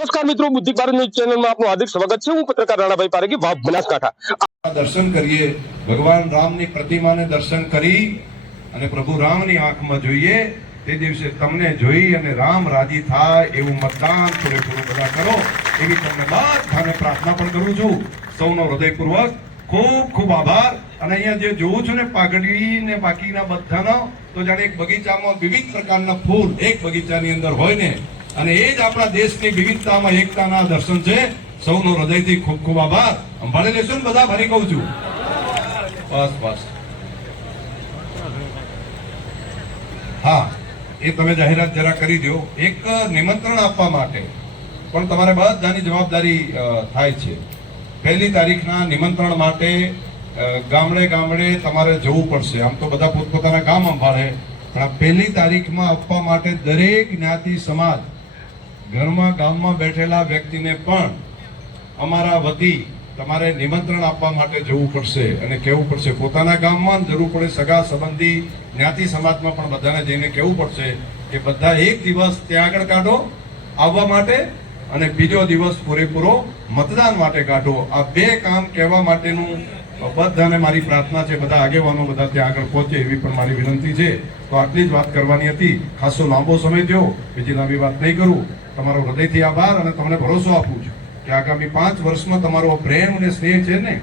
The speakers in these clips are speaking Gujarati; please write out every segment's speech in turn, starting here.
નમસ્કાર મિત્રો, બુદ્ધિ ભારત ન્યૂઝ ચેનલમાં આપનું હાર્દિક સ્વાગત છે। હું પત્રકાર રાણાભાઈ પારેખી, વાવ, બનાસકાંઠા। દર્શન કરીએ, ભગવાન રામની પ્રતિમાને દર્શન કરી અને પ્રભુ રામની આંખમાં જોઈએ, તે દિવસે તમને જોઈ અને રામ રાજી થાય એવું મતદાન પૂરેપૂરું બધા કરો, એવી તમને બધાને પ્રાર્થના પણ કરું છું। સૌનો હૃદયપૂર્વક ખૂબ ખૂબ આભાર। અને અહીંયા જે જોઉં છું ને, પાઘડી ને બાકીના બધાનો, તો જાણે એક બગીચામાં વિવિધ પ્રકારના ફૂલ એક બગીચાની અંદર હોય ને, અને એ જ આપણા દેશની વિવિધતામાં એકતાના દર્શન છે। સૌનો હૃદયથી ખૂબ ખૂબ આભાર। સંભાળી લેશો ને બધા? ફરી કહું છું, બસ બસ। હા, એ તમે જાહેરાત જરા કરી દો। એક નિમંત્રણ આપવા માટે પણ તમારે બધાની જવાબદારી થાય છે। 1લી તારીખના નિમંત્રણ માટે ગામડે ગામડે તમારે જવું પડશે। આમ તો બધા પોતપોતાના કામ સંભાળે, પણ આ 1લી તારીખમાં આપવા માટે દરેક જ્ઞાતિ સમાજ, ઘરમાં ગામમાં બેઠેલા વ્યક્તિને પણ અમારા વતી તમારે નિમંત્રણ આપવા માટે જવું પડશે અને કહેવું પડશે। પોતાના ગામમાં જરૂર પડે, સગા સંબંધી જ્ઞાતિ સમાજમાં પણ બધાને જઈને કહેવું પડશે કે બધા એક દિવસ ત્યાં આગળ કાઢો આવવા માટે, અને બીજો દિવસ પૂરેપૂરો મતદાન માટે કાઢો। આ 2 કામ કહેવા માટેનું બધાને મારી પ્રાર્થના છે। બધા આગેવાનો બધા ત્યાં આગળ પહોંચે એવી પણ મારી વિનંતી છે। તો આટલી જ વાત કરવાની હતી। ખાસો લાંબો સમય થયો, બીજી લાંબી વાત નહીં કરું। તમારો હૃદયથી આભાર અને તમને ભરોસો આપું છું કે આગામી 5 વર્ષમાં તમારો પ્રેમ અને સ્નેહ છે ને,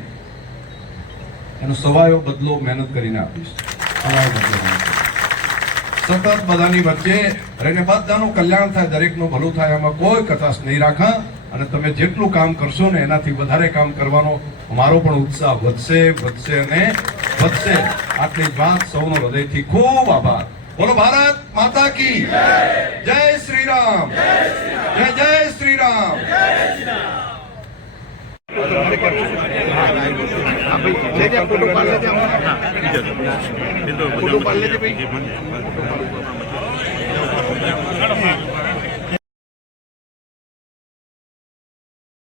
એનો સવાયો બદલો મહેનત કરીને આપીશ। સતત બધાની વચ્ચે રહીને બધાનું કલ્યાણ થાય, દરેકનું ભલું થાય, એમાં કોઈ કચાશ નહીં રાખા। અને તમે જેટલું કામ કરશો ને એનાથી વધારે કામ કરવાનો મારો પણ ઉત્સાહ વધશે વધશે અને વધશે। આટલી જ વાત, સૌનો હૃદયથી ખૂબ આભાર। બોલો ભારત માતા કી જય, શ્રી રામ, જય જય શ્રી રામ। फोटो पाल लेते